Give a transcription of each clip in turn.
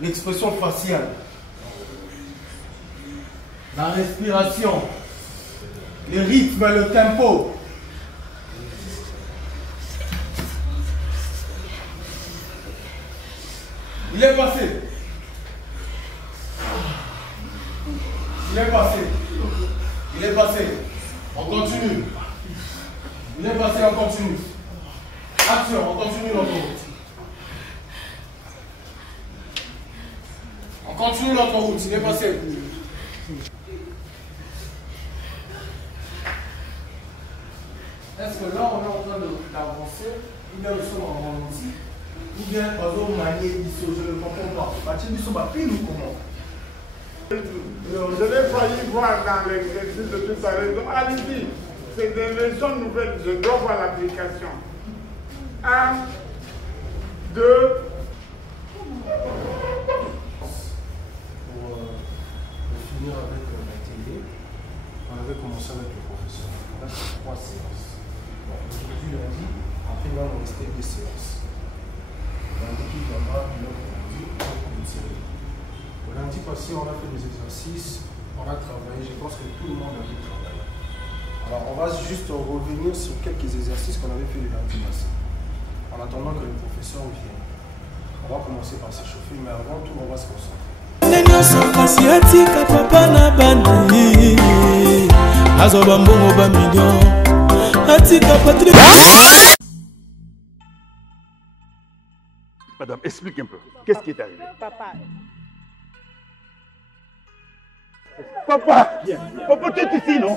l'expression faciale, la respiration, le rythme, le tempo. Il est passé. Il est passé. Il est passé. On continue. Il est passé, on continue. Action, on continue notre route. On continue notre route, il est passé. Est-ce que là on est en train d'avancer, ou bien nous sommes en ralenti, ou bien par exemple manier d'ici, je ne comprends pas. Mathieu, nous sommes à pile ou comment? Je l'ai failli voir dans l'exercice de tout à l'heure. Allez-y, c'est des leçons nouvelles, je dois voir l'application. 1, 2. Pour finir avec la télé, on avait commencé avec le professeur. On a fait 3 séances. Bon, aujourd'hui, lundi, après, il va nous rester 2 séances. Lundi qui viendra, il va une série. Le lundi passé, on a fait des exercices, on a travaillé, je pense que tout le monde a dû travailler. Alors, on va juste revenir sur quelques exercices qu'on avait fait le lundi passé. En attendant que le professeur vienne, on va commencer par s'échauffer, mais avant tout, on va se concentrer. Madame, explique un peu. Qu'est-ce qui est arrivé? Papa. Papa! Papa, tu es ici, non?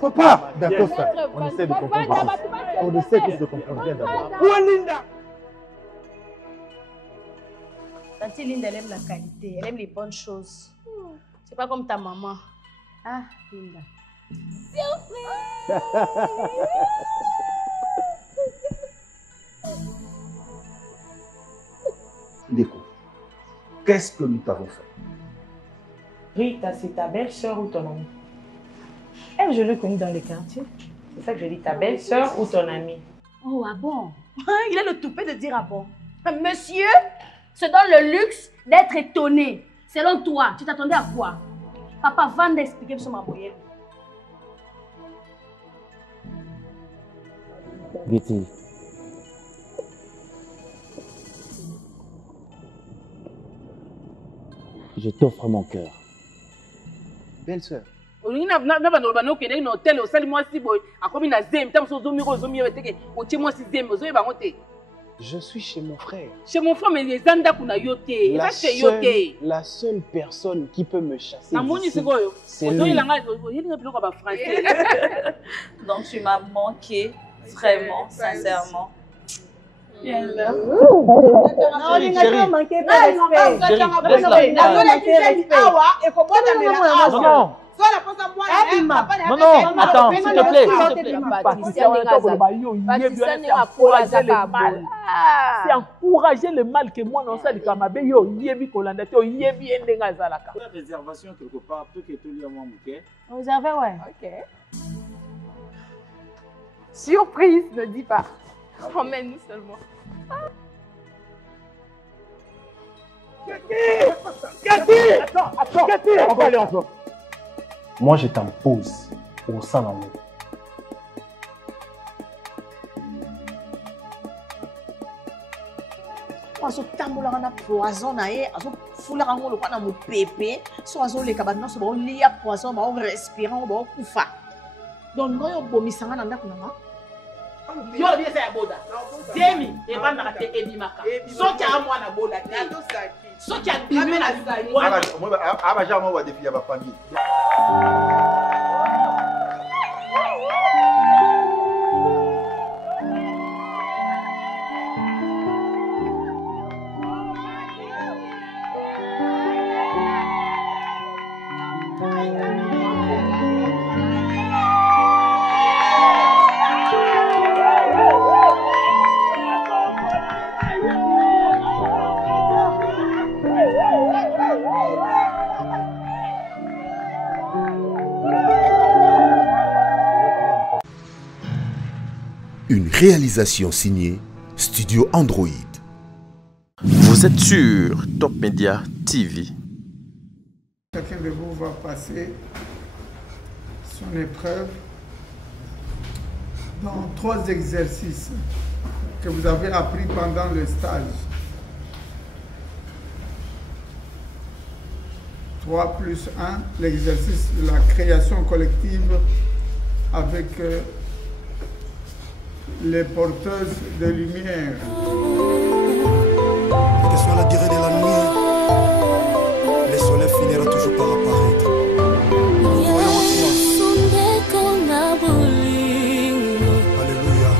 Papa! D'accord, ça. On essaie de comprendre. On essaie tous de comprendre. Viens d'abord. Où est Linda? Tante Linda, elle aime la qualité, elle aime les bonnes choses. C'est pas comme ta maman. Ah, Linda. Déco, qu'est-ce que nous t'avons fait? Rita, c'est ta belle-sœur ou ton amie? Elle, je l'ai connue dans le quartier. C'est ça que je dis, ta belle-sœur ou ton amie? Oh, ah bon? Il a le toupet de dire ah bon. Monsieur se donne le luxe d'être étonné. Selon toi, tu t'attendais à quoi? Papa va d'expliquer sur ma moyenne. Betty. Je t'offre mon cœur. Belle-sœur. Je suis chez mon frère. Chez mon frère, mais les Zanda kuna yote. La seule personne qui peut me chasser c'est lui. Donc tu m'as manqué, vraiment, sincèrement. Viens là. Non, il n'a pas manqué de respect. Non, non, attends, s'il te plaît. C'est encourager le mal que moi, non, ça, le Kamabe, yo, yebi kolanda, yo, yebi endenga zalaka. Réservation quelque part, peut que tu lui envoies mon cœur. Réservé, ouais. Ok. Surprise, ne dis pas. Emmène-nous seulement. Cathy, on va aller ensemble. Moi, je t'impose au sein de l'amour. Azo tambola na poison na ye, azo fula kango lo na mo pepe, so azo le kabana so ba lia poison ba respirer ba kufa. Donc ngoyo bomisanga na ndako na Yo bien ça boda. Demi et banda te ebimaka. So kia mwana boda te. So kia bimé na wana. Aba jamais on va défier ma famille. Une réalisation signée Studio Android. Vous C'est sur Top Media TV. Chacun de vous va passer son épreuve dans 3 exercices que vous avez appris pendant le stage. 3 plus 1, l'exercice de la création collective avec les porteuses de lumière. Quelle que soit la durée de la nuit, le soleil finira toujours par apparaître. Voyons Alléluia.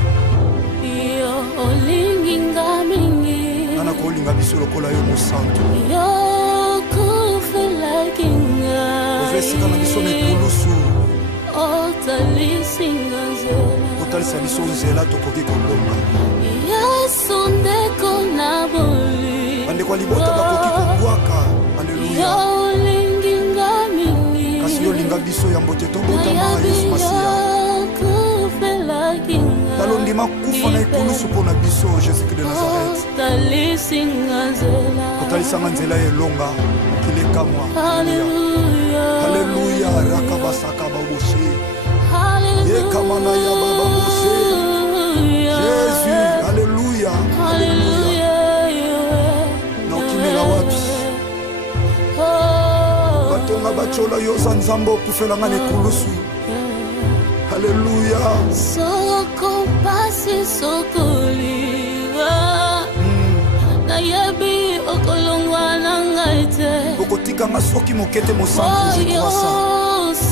Nana kolinga biso lokola yo mosantu. Ovesika na biso mikulusu. Otalisa biso nzela tokoki kolonga. Bandeko libota bakoki kobwaka. Alléluia. Kasi yo linga biso ya mbote tobotama Yesu Masiya. Talondima kufa na ikulusu mpona biso Jésus-Christ de Nazareth. Otalisanga nzela elonga kilekamwa. Alléluia. Rakabasaka baboshe. Yekamana ya baba boshe. Jésus. Alléluia. Alléluia. Na okimela wapi? Batonga bachola yo za nzambo okufelanga na ikulusu. Alléluia. Soko pasi sokoliwa. Na yebi okolongwa na ngaite. Okotika masoki mokete mosantu je crois ça.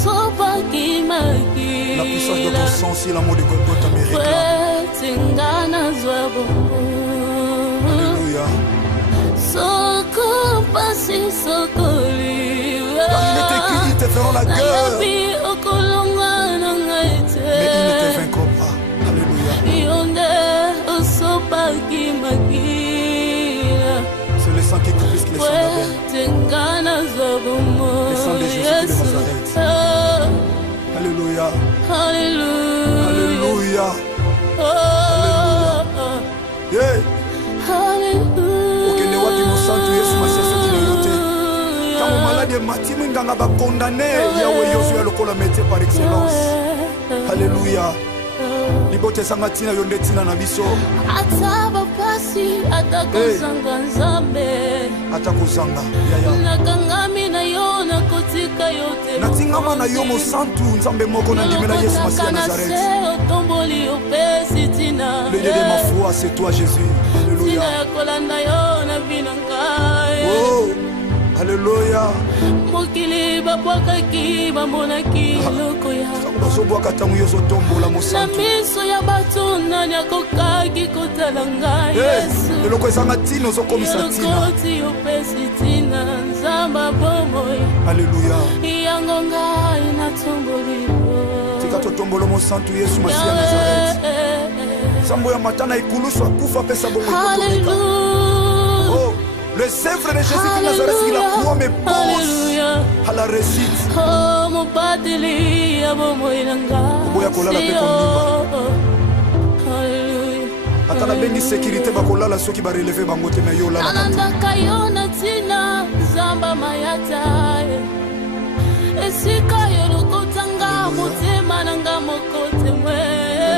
Sopa kimaki. La puissance de ton sang, si l'amour de Golgotha me réclame. Alléluia. Soko pasi sokoliwa. Car il est écrit, ils te feront la guerre. Mais ils ne te vaincront pas. Alléluia. C'est le sang qui coule plus que le sang d'Abel. Le sang de Jésus de Nazareth. Alléluia. Alléluia. Alléluia. Yeah. Okende wapi mosantu Yesu Masiya soki na yo te. Ntango maladi emati mwinganga bakondane yawe yozu ya lokola métier par excellence. Alléluia. Libote sanga tina yo nde tina na biso. Ataba pasi atakozanga nzambe. Atakozanga yaya. Nakangami na yo nakotika yote. Natingama na yo mosantu nzambe moko na ndimela Yesu Masiya Nazareth. Le Dieu de ma foi, c'est toi Jésus. Alléluia. Oh, alléluia. Bazobwaka ntango yo ozotombola mosantu. Eloko ezanga ntina ozokomisa ntina. Alléluia. Tika totombola mosantu Yesu Masiya Nazareth. Sambo ya matana ikulusu akufa pesa bongo ikotomeka. Oh, le Seigneur de Jésus de Nazareth, il a croix mes pose à la réussite. Oboya kolala pe kondimba. Atala bengi sécurité bakolala soki ba relever bango te na yo la. Anandaka yo na tina zamba mayata. Esika yo lokotanga motema nanga mokote mwe.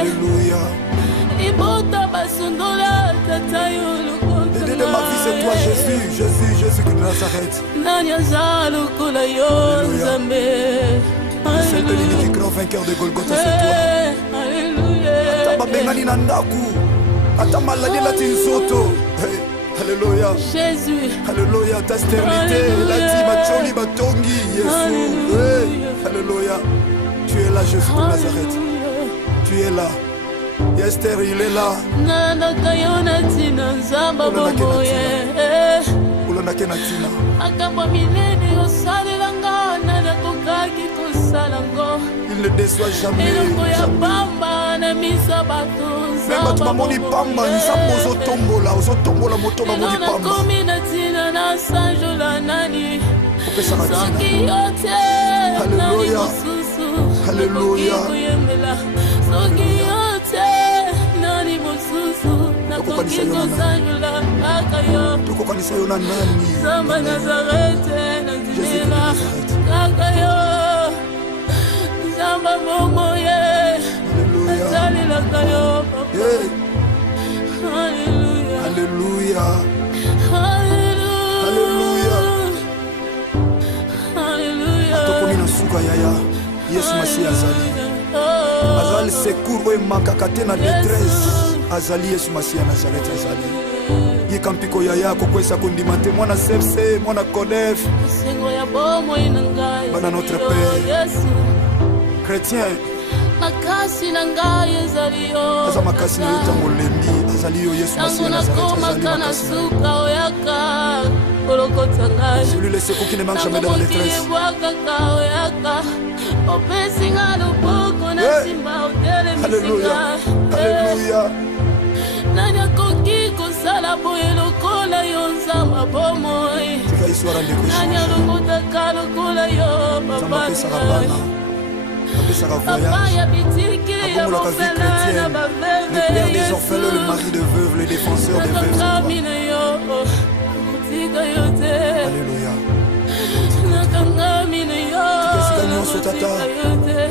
Alléluia. Ibota basundola tata yo lokotanga. L'idée de ma vie c'est toi Jésus, Jésus, Jésus de Nazareth. Nanya zalo kula yo zambe. C'est l'unique grand vainqueur de Golgotha, c'est toi. Alléluia. Ataba bengani na ndaku. Ata maladi la tinsoto. Alléluia. Jésus. Alléluia. Ta stérilité, la tibacholi batongi. Jésus. Alléluia. Tu es là, Jésus de Nazareth. Tu es là. Esther, il est là. Nana kayona tina zamba bomoye. Ulona kena tina. Akamba minene osalelanga nana kokaki kosalango. Il ne déçoit jamais. Eloko ya pamba na misa bato. Même tu mamoni pamba, nzambo ozotombola, ozotombola moto mamoni pamba. Nana komina tina na sanjola nani. Opesaka tina. Soki yote. Alléluia. Alléluia. Soki yote. Nani mosusu. tokokanisa yo na nani? Tokokanisa yo na nani? Zamba Nazarete nazimela kaka yo Zamba momo ye nazalelaka yo papa. Alléluia. Alléluia. Alléluia. Alléluia. Atokomi na suka yaya Yesu Masiya azali secours oyo emakaka te na détresse azali Yesu Masiya Nazareth azali yikampiko yaya kokwesa kondima te mwana sepse mwana kodef bana notre père chrétien makasi na ngai ezali yo aza makasi na yo ntango olemi azali yo Yesu Masiya Nazareth azali suka oyaka olokota ngai celui le secours qui ne manque jamais dans la détresse opesinga loboko na simba otelemisiga Alléluia. nani akoki kosala boye lokola yo nzamba bomoi nani alokotaka lokola yo papa papa ya bitiki ya bofele na baveve le père des orphelins, le mari de veuves, le défenseur des veuves. Alléluia.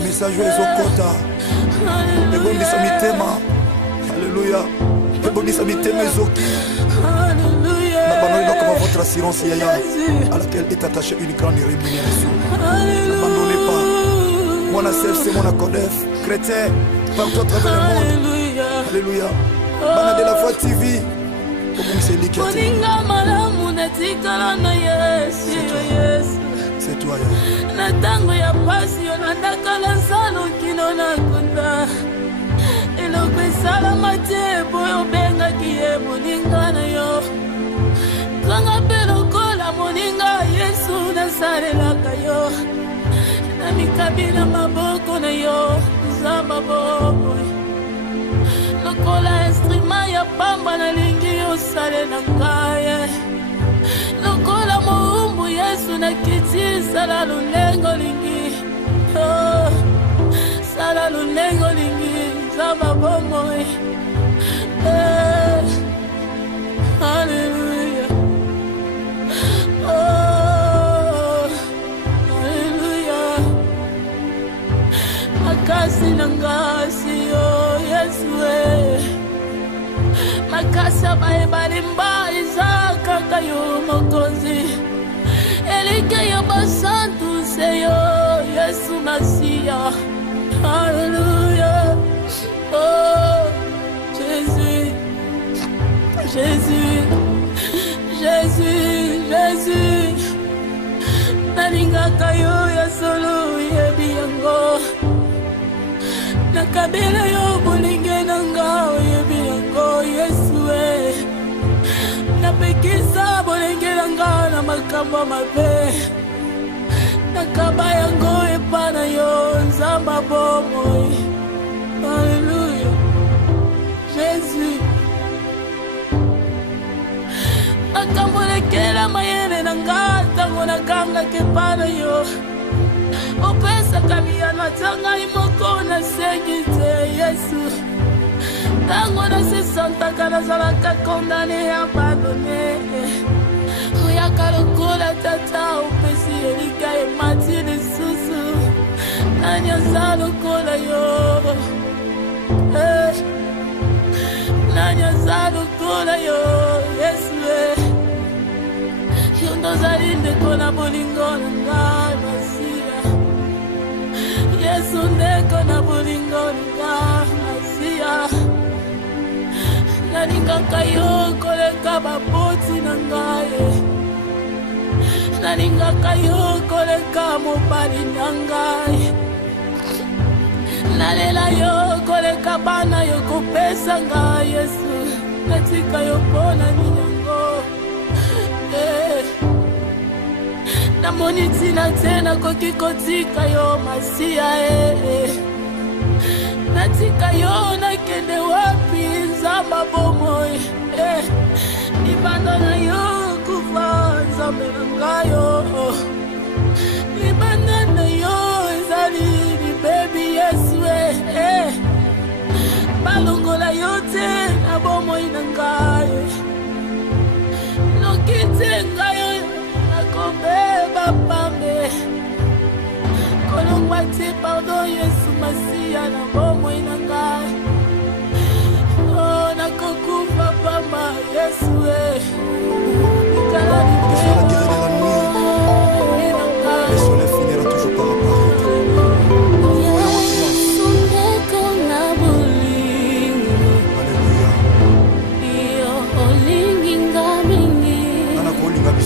Message ezokota ebondisa mitema. Alléluia. Ebondisa mitema ezoki na bano comme votre assurance yaya à laquelle est attachée une grande rémunération. N'abandonnez pas. Mon ACFC, mon ACODEF, chrétien, partout à travers le monde. Alléluia. Bana de la foi TV. C'est toi, Yaya. Na tango ya pasi yo nandakala nsalo kino na kunda eloko esalama te boyo obengaki ye moninga na yo kanga mpe lokola moninga Yesu nasalelaka yo na mikabila maboko na yo nzamba boboy lokola instrument ya pamba nalingi osalela ngai lokola moumbu Yesu nakiti sala lulengo lingi sala lulengo lingi nzamba bomoy Alléluia. Alléluia. Makasi nangasi yo Yesu makasi abayebalimba iza kaka yo mokonzi elike yo basantu seyo Yesu Masiya. Alléluia. Oh Jésus, Jésus, Jésus, Jésus. Nalingaka yo ya solo yebi yango nakabela yo bolinge nanga yebi yango Yesu napekisa bolinge nanga na makambo mabe nakaba yango epana yo nzamba bomoy. Alléluia. Jésus akambolekela mayele nanga tango nakangaka epana yo opesaka miyano atanga imoko nasengi te Yesu tango nasesantaka nazalaka kondane abandone oyaka lokola tata opesi elika emati lisusu nani aza lokola yo nani aza lokola yo Yesu yo ndozali ndeko na bolingo nanga Masiya Yesu ndeko na bolingo nanga Masiya nalingaka yo koleka baboti na ngai nalingaka yo koleka mobali na ngai nalela yo koleka bana yo kopesa ngai Yesu natika yo mpona minyango namoni ntina te nakoki kotika yo Masiya natika yo nakende wapi nzamba bomoy libanda na yo kufa nzambe na ngai yo libanda na yo ezali libebi Yesu balongola yo te na bomoi na ngai lokiti ngai nakobeba pambe kolongwa ti pardon Yesu Masia na bomoi na ngai oh nakokufa pamba Yesu ikala ni le soleil finira toujours par apparaître.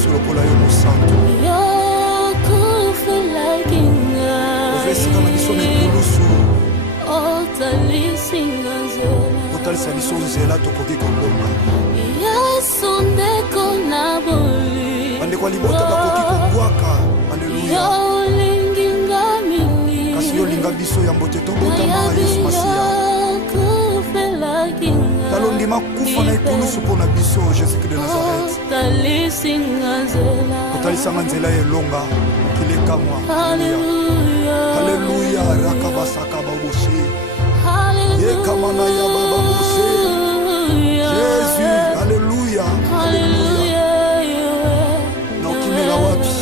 Lokola yo mosantu ovesika na biso mikulusu otalisa biso nzela tokoki kobonga bandeko ya libota bakoki kobwaka aleluya kasi yo linga biso ya mbote tobotama Yesu Masiya talondima kufa na ekulusu mpo na biso Jésus-Christ de Nazareth otalisanga nzela elonga okilekamwa haleluya rakabasaka baboshe yekamana ya bababoshe Jésus haleluya na okimela wapi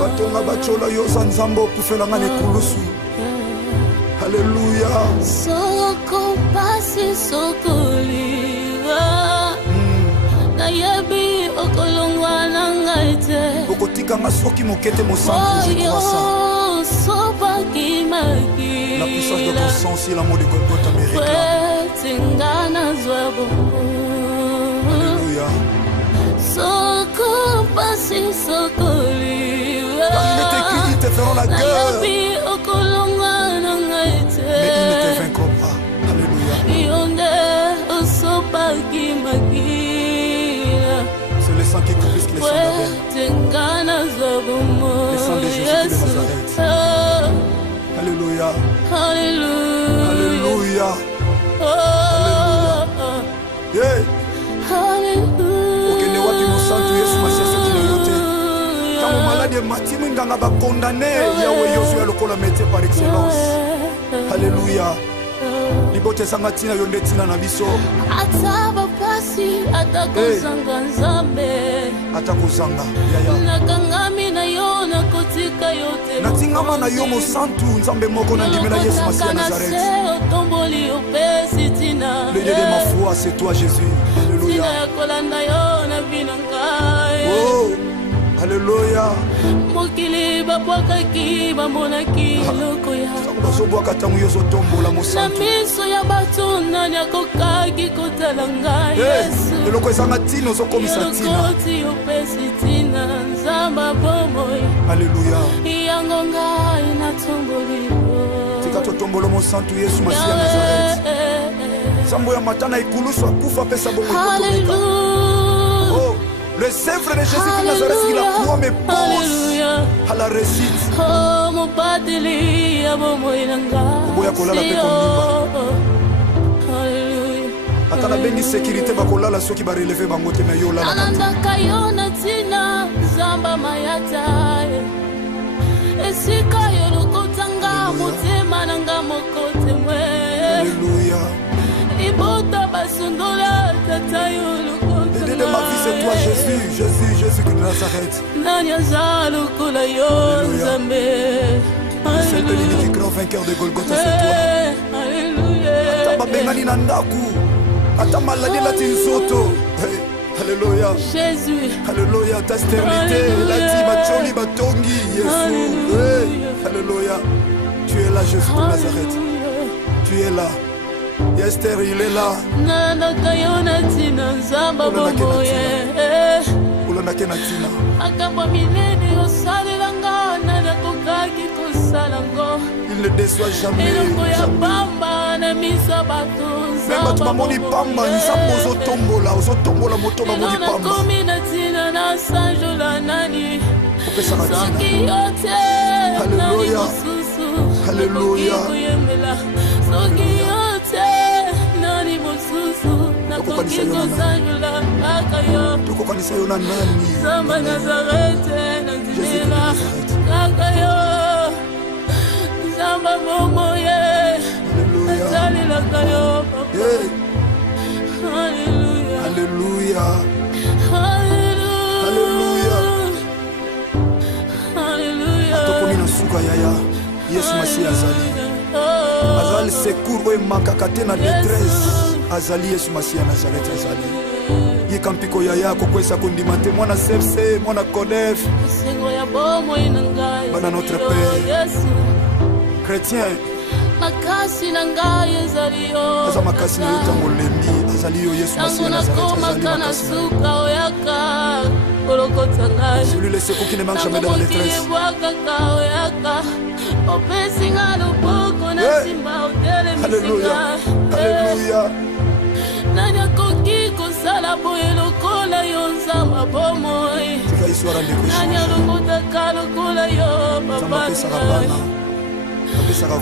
batonga bachola yoza nzambe okufelanga na ekulusu Alléluia. Soko pasi sokoliwa. Na yebi okolongwa na ngaite. Okotika masoki mokete mosantu je crois ça. Sopa kimaki. La puissance de ton sang si l'amour de Golgotha me réclame. Tingana zwabo. Alléluia. Soko pasi sokoliwa. Car il est écrit, ils te feront la guerre. Mais ils ne te vaincront pas. Alléluia. C'est le sang qui coule plus que le sang d'Abel. Le sang de Jésus de Nazareth. Alléluia. Alléluia. Alléluia. Yeah. Okende wapi mosantu Yesu Masiya soki na yo te. Tango maladi emati mwinganga bakondane yawe Yozu ya lokola métier par excellence. Alléluia. Libote sanga tina yonde tina na biso. Ataba pasi atakozanga nzambe. Atakozanga. Yaya. Nakangami na yo nakotika yote. Natingama na yo mosantu nzambe moko na ndimela Yesu Masiya Nazareth. Le Dieu de ma foi, c'est toi Jésus. Alléluia. Oh. Alléluia. Mokili babwakaki bamonaki loko ya bazobwaka tango yo zotombola mosantu na miso ya bato nani akokaki kotala ngai Yesu eloko ezanga tina ozokomisa tina eloko opesi tina nzamba bomoi Alléluia. yango ngai natomboli tika totombola mosantu Yesu Masiya Nazareth sambo ya matana ikulusu akufa pesa bomoi kotomeka. Oh. Le Seigneur de Jésus de Nazareth, il a promis pose à la réussite. Oh, mon pateli, Boya kolala pe kondimba. Atala bengi sécurité bakolala soki ba relever bango te me yo la. Ananda kayona tina zamba mayata. Esika yo lokotanga motema nanga mokote mwe. Alléluia. Ibota basundola tata yo. De ma vie c'est toi Jésus, Jésus, Jésus de Nazareth. C'est le unique grand vainqueur de Golgotha, c'est toi. Alléluia. Ataba bengani na ndaku. Ata maladi la tinsoto. Alléluia. Jésus. Alléluia, ta sternité, la timacholi batongi, Jésus. Alléluia. Tu es là Jésus de Nazareth. Tu es là. Esther, il est là. Nana kayona tina nzamba bomoye. Ulona kena tina. Akamba minene osalelanga nana kokaki kosalango. Il ne déçoit jamais. Eloko ya pamba na misa bato nzamba. Même tu mamoni pamba nzambo ozotombola moto mamoni pamba. Nakomi na tina na sanjola nani. Opesaka tina. Soki yote. Alléluia. Alléluia. Soki yote. Nani mosusu. Nakoki kosanjola kakayo. Tokokanisa yo na nani? Zamba Nazareth nazimela kakayo. Zamba momoye. Nazalela kayo papa. Hey. Alléluia. Alléluia. Atokomi na suka yaya. Yesu Masiya azali. Azali secours oyo makaka te na détresse. Azali Yesu Masiya Nazareth azali. Yikampiko yaya kokwesa kondima te mwana sepse mwana kodef. Bana notre Père. Chrétien. Makasi na ngai ezali yo. Aza makasi na yo tango lemi. Azali yo Yesu Masiya Nazareth azali makasi. Celui le secours qui ne manque jamais dans la détresse. Alléluia. Alléluia. Nanya koki kosala boye lokola yo nzamba bomoi. Nanya lokota kalokola yo papa.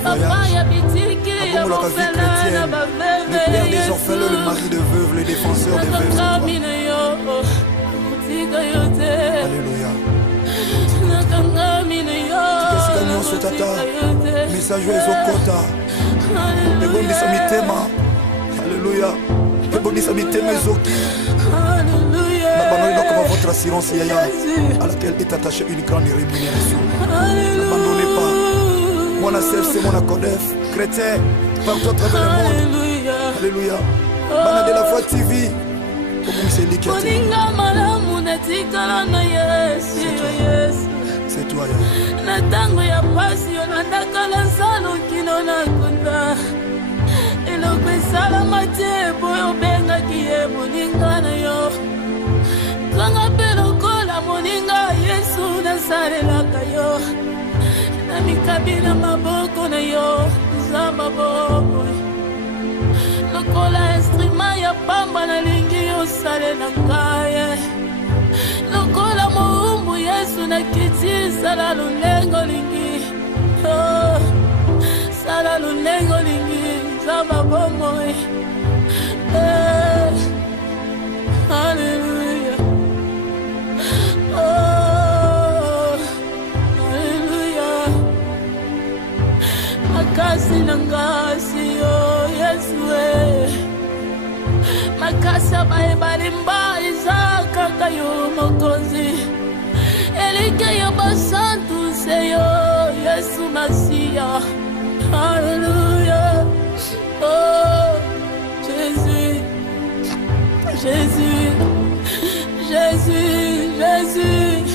Papa ya bitiki ya bofela na baveve. Le père des orphelins, le mari de veuve, le défenseur des veuves. Alléluia. Message aux Okota. Ebondisa mitema. Alléluia. Ebondisa mitema ezoki. N'abandonnez donc votre assurance yaya à laquelle est attachée une grande rémunération. N'abandonnez pas. Mon ACF, c'est mon Akodef. Chrétien, partout à travers le monde. Alléluia. Bana de la foi TV. C'est toi, Natango ya pasi yo natakala salo kino na kunda. Eloko esala te boyo benga kiye moninga na yo. Kanga pelo kola moninga Yesu nasalelaka yo. Na mikabila maboko na yo zamba bobo. Lokola instrument ya pamba na lingi yo sale na ngaye. Lokola moumbu Yesu na kiti sala lulengo lingi. Oh, sala lulengo lingi zaba bomo. Hallelujah. Oh, hallelujah. Makasi nangasi yo Yesu. Makasa bae balimba izaka kayo mokonzi. Elike yo basantu seyo Yesu Masiya. Alléluia. Oh Jésus. Jésus. Jésus. Jésus.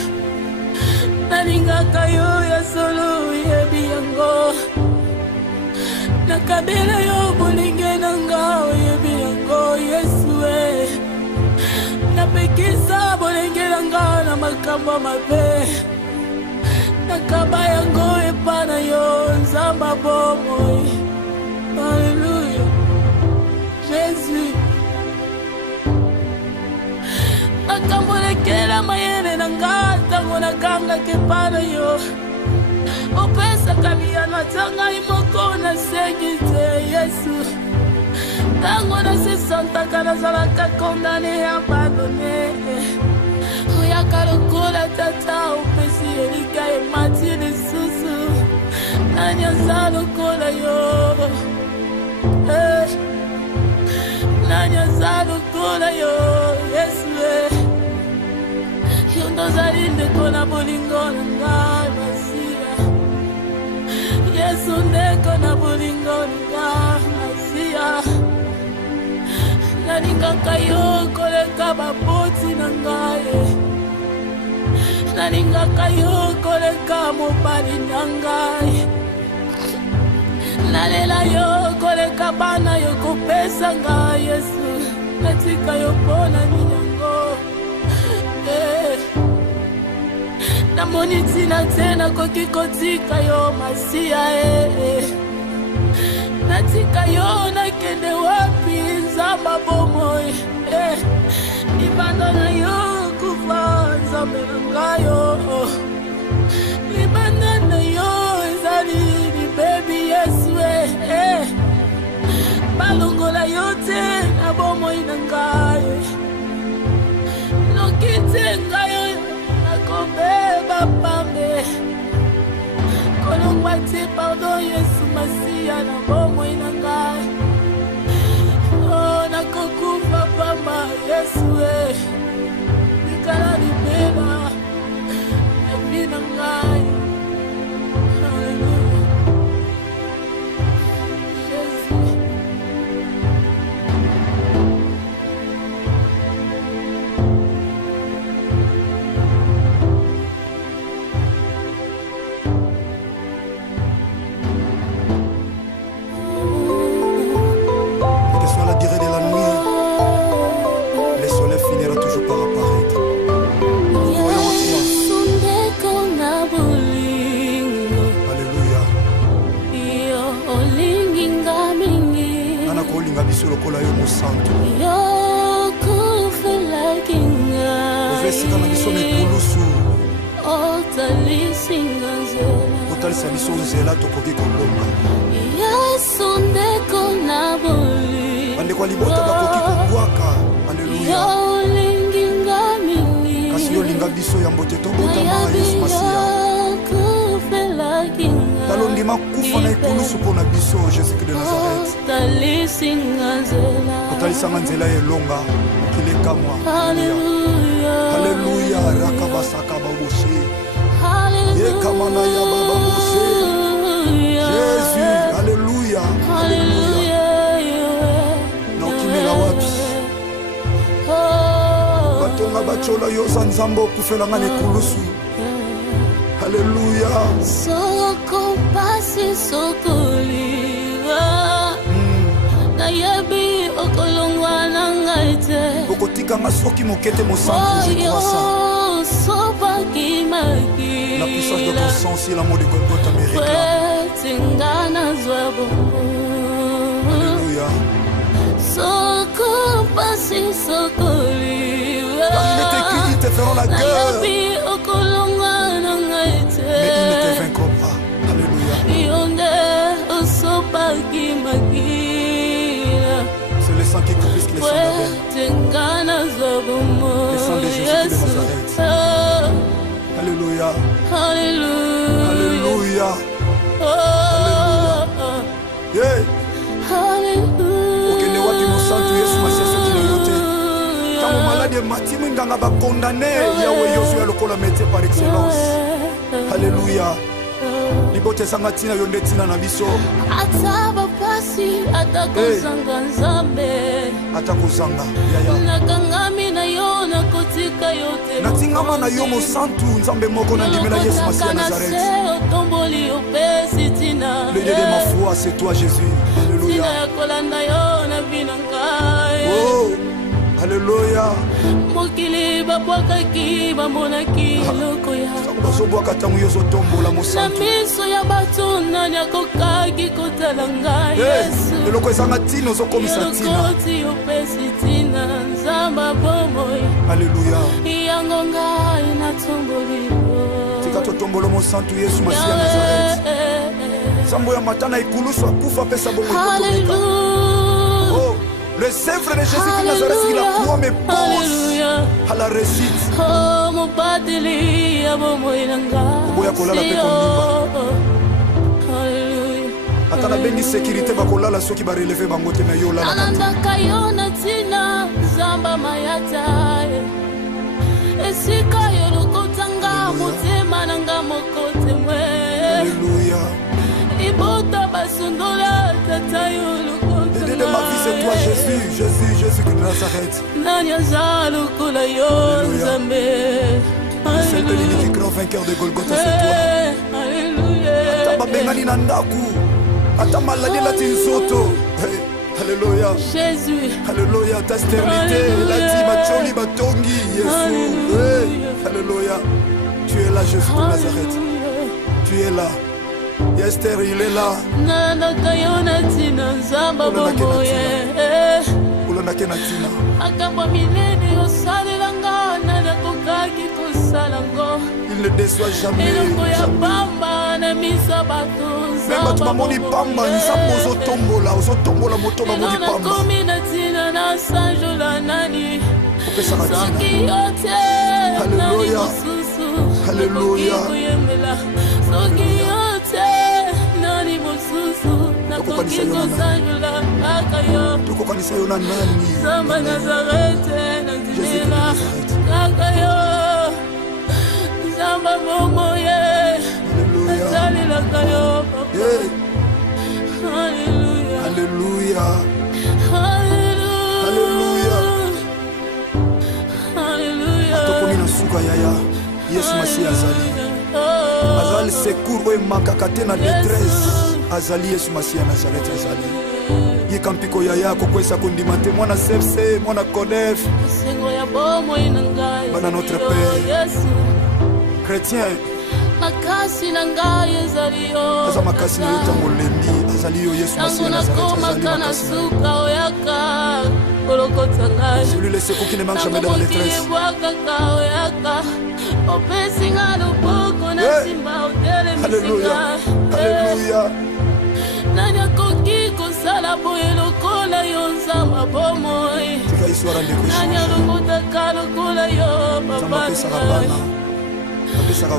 Nalinga kayo ya solo yebi yango. Nakabela yo bolinge nanga yebi yango Yesu e. Napekisa bolinge nanga na makambo mabe. Nakaba yango epana yo nzamba bomo. Alléluia. Jésus. Makambo lekela mayele nanga tango nakanga kepana yo. Opesa kamiyana tanga imoko na segite Yesu. Tango na se santa kana zalaka condamné abandonné. Oya kalokola tata opesi elika e mati de susu. Nanya zalo kola yo. Nanya zalo kola yo Yesu. Yondo zalinde kona bolingo nanga Masiya. Yesu ndeko na bolingo nanga Masiya. Nalinga kayo koleka baboti nangaye. Nalinga kayo koleka mobali nangaye. Nalela yo koleka bana yo kopesa nga Yesu. Natika yo pona ninyango. Namoni tina tena kokikotika yo Masiya natika yo nakende wapi nzamba bomoi. Libanda na yo kufa nzambe na yo. Libanda na yo ezali libebi Yesu balongola yo te na bomoi na ngai. Lokite ngai nakobeba pambe. Kolongwa te pardon Yesu Masiya na bomoi na ngai. Yesu nikala libela ebina ngai. Lokola yo mosantu ovesika na biso mikulusu otalisa biso nzela tokoki kolonga bandeko ya libota bakoki kobwaka. Alleluya. Kasi yo linga biso ya mbote tobotama Yesu Masiya talondima kufa na ekulusu mpo na biso Jésus de Nazareth. Otalisanga nzela elonga okilekamwa. Alleluya. Rakabasaka baboshe yekamana ya baba boshe Jésus. Alleluya. Na okimela wapi batonga bachola yoza nzambe okufelanga na ekulusu. Alléluia. Soko pasi sokoliwa na yebi okolongwa na ngaite okotikanga soki mokete mosantu je crois ça. Sopa kimaki La puissance de ton sang c'est l'amour de Golgotha me réclame. Tingana zwabo. Alléluia. Soko pasi sokoliwa Car il est écrit ils te feront la guerre mais ils ne te vaincront pas. Alléluia. C'est le sang qui confisque les sangs d'Abel. Le sang de Jésus de Nazareth. Alléluia. Alléluia. Alléluia. Yeah. Okende wapi mosantu Yesu Masiya soki na yo te. Tango malade mati minganga ba condamné Yahweh Yosué lokola métier par excellence. Alléluia. Libote sanga tina yonde tina na biso. Ataba pasi atakozanga nzambe. Atakozanga yaya. Nakangami na yo na kotika yote. Natingama na yo mosantu nzambe moko na ndimela Yesu Masiya Nazareth. Otomboli opesi tina. Le Dieu de ma foi c'est toi Jésus. Alléluia. Tina kolanda yo na binangai. Oh. Alléluia. Mokili babwakaki bamonaki eloko ya bazobwaka ntango yo ozotombola mosantu. Na miso ya bato nani akokaki kotala ngai Yesu. Eloko ezanga ntina ozokomisa ntina. Elokoti opesi ntina nzamba bomoi. Alléluia. Yango ngai natomboli yo. Tika totombola mosantu Yesu Masiya Nazareth. Nzambo ya matana ekulusu akufa pesa bomoi kotomeka. Le Seigneur de Jésus de Nazareth, il a croix mes pose à la réussite. Oboya kolala pe kondima. Ata na bengi sécurité bakolala soki ba relever bango te na yo lala. Anandaka yo na tina zamba mayata. Esika yo lokotanga motema nanga mokote mwe. Alléluia. Ibota basundola tata yo. De ma vie c'est toi Jésus, Jésus, Jésus de Nazareth. C'est le unique grand vainqueur de Golgotha, c'est toi. Alléluia. Ata bengani na ndaku, ata maladi la tinzoto. Alléluia. Jésus. Alléluia, ta stérilité, la ti macholi batongi, Jésus. Alléluia. Tu es là Jésus de Nazareth. Tu es là. Esther, il est là. Il ne déçoit jamais. Même tu m'as moni pamba, nous sommes aux otombola moto moni pamba. Alléluia. Alléluia. nakoki kosanjola kaka yo tokokanisa yo na nani Nzambe Nazarete nazimela kaka yo Nzambe bongo ye nazalelaka yo papa Alléluia Alléluia Alléluia tokomi na suka yaya Yesu Masiya azali secours oyo emakaka te na détresse azali Yesu Masiya Nazareth azali yeka mpiko yaya kokwesa kondima te mwana CFC mwana CODEF bana notre Père chrétien makasi na ngai ezali yo aza makasi na yo ntango olembi azali yo Yesu Masiya Nazareth suka oyaka olokota ngai celui le secours qui ne manque jamais dans la détresse oyaka opesinga loboko na simba Alléluia Alléluia nani akoki kosala boye lokola yo Nzambe bomoi nani alokotaka lokola yo papa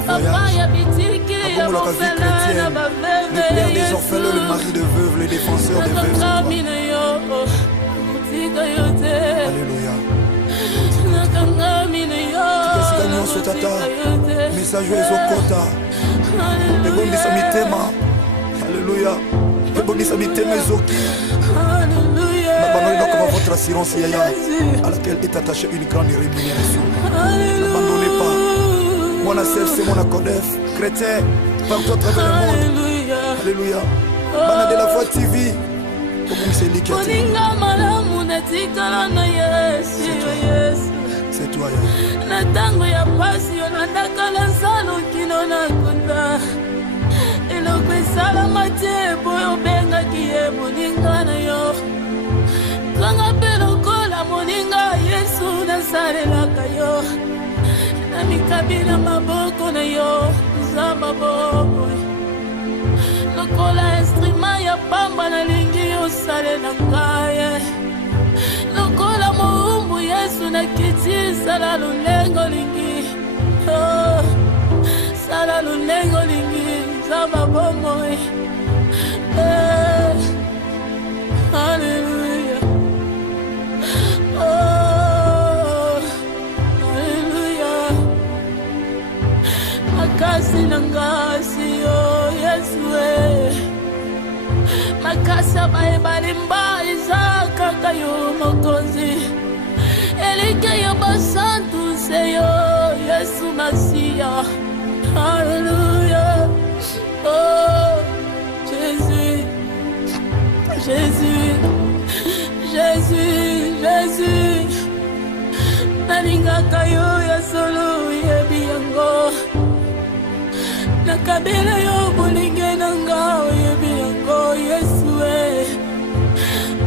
Papa yabitiki ya mofele na baveve le père des orphelins, le mari de veuves, le défenseur des veuves. Alléluia. Tukesika nyonso tata message ezokota ebondisa mitema. Alléluia. Ebondisa mitema ezoki na banoni comme votre assurance yaya à laquelle est attachée une grande rémunération. N'abandonnez pas. Mon CFC, mon CODEF, chrétien, partout à travers le monde. Alléluia. Bana de la Voix TV. C'est toi, Yaya. Na tango ya pasi yo nandakala nsalo kino na kunda eloko esalama te boyo obengaki ye moninga na yo kanga mpe lokola moninga Yesu nasalelaka yo na mikabi na maboko na yo Nzamba boboy lokola instrument ya pamba nalingi osalela ngai lokola moumbu Yesu nakiti sala lulengo lingi sala lulengo lingi Nzamba boboy Alléluia makasi na ngasi yo Yesu makasi bayebali mba eza kaka yo mokonzi elike yo basantu se yo Yesu Masiya Alléluia oh Jésus Jésus Jésus Jésus nalingaka yo ya solo yebi yango nakabela yo bolinge nanga oyebi yango Yesu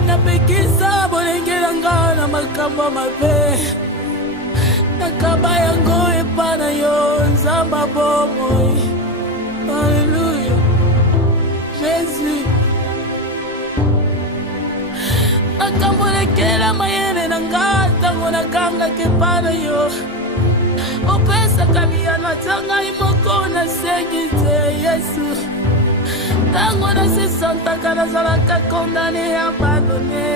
napekisa bolinge nanga na makambo mabe nakaba yango epana yo Nzamba bomoi Alléluia Jésus makambo lekela mayele nanga ntango nakangaka epana yo opesaka miyano ata ngai moko nasengi te Yesu ntango nasesantaka nazalaka kondane abandone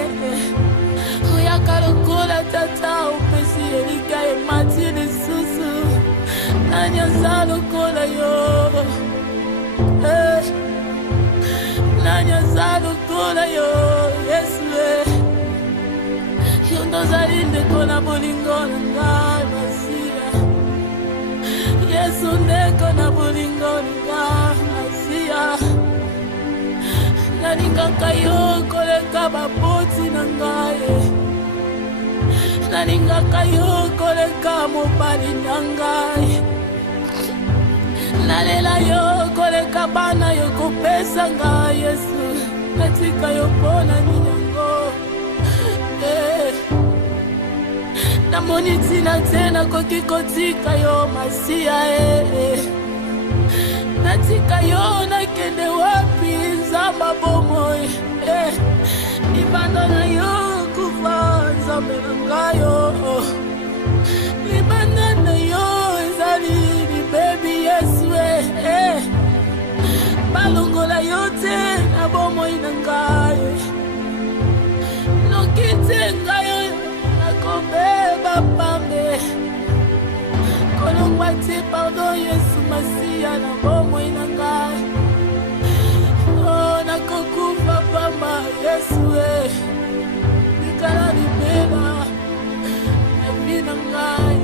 oyaka lokola tata opesi elika emati lisusu nani aza lokola yo nani aza lokola yo Yesu yo ndozali ndeko na bolingo na ngai Masiya Yesu ndeko na bolingo na Masiya nalingaka yo koleka baboti na ngai nalingaka yo koleka mobali na ngai nalela yo koleka bana yo kopesa ngai Yesu natika yo mpona nini yango namoni ntina te nakoki kotika yo Masiya natika yo nakende wapi Nzamba bomoi libanda na yo kufa Nzambe na ngai libanda na yo ezali libebi Yesu balongola yo te na bomoi na ngai pardon Yesu Masia na bomoi na ngai. Oh nakokufa pamba Yesu nikala libela evi na ngai.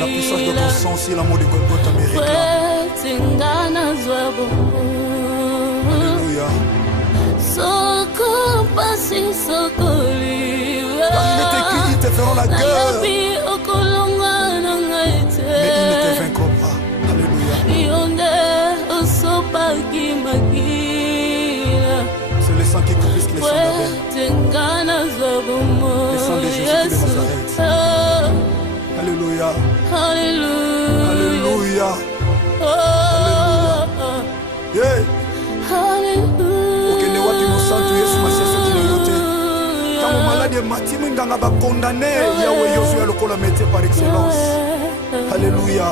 La puissance de ton sang, si l'amour de Golgotha me réclame. Alléluia. Car il est écrit, ils te feront la guerre, mais ils ne te vaincront pas. Alléluia. C'est le sang qui confisque les sangs d'Abel. Le sang de Jésus de Nazareth. Alléluia. Alléluia. Alléluia. Yeah. Okende wapi musantu Yesu Masia soki na yote. Tango maladi ya matimu nganga ba condamné Yahweh Yosu ya lokola métier par excellence. Alléluia.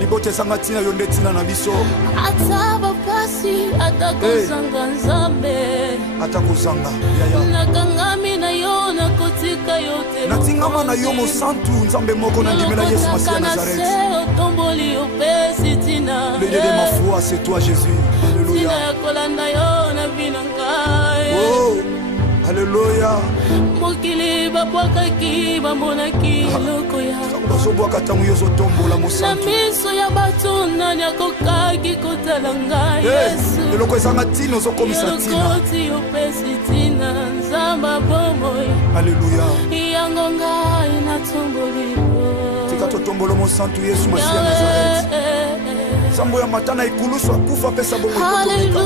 Libote sanga tina yonde tina na biso. Ataba pasi atakozanga nzambe. Atakozanga. Yaya. Nakangami na yo na kotika yote. Natingama na yo musantu nzambe moko na ndimela Yesu Masia Nazareth. Le Dieu de ma foi, c'est toi Jésus. Alléluia. Oh, alléluia. Mokili babwakaki bamonaki eloko ya bazobwaka ntango yo ozotombola mosantu na miso ya bato nani akokaki kotala ngai Yesu eloko ezanga ntina ozokomisa ntina elokoti opesi ntina nzamba bomoi alléluia yango ngai natomboli tika totombola mosantu Yesu Masia Nazareth nzambo ya matana ekulusu akufa apesa bomoi kotomeka.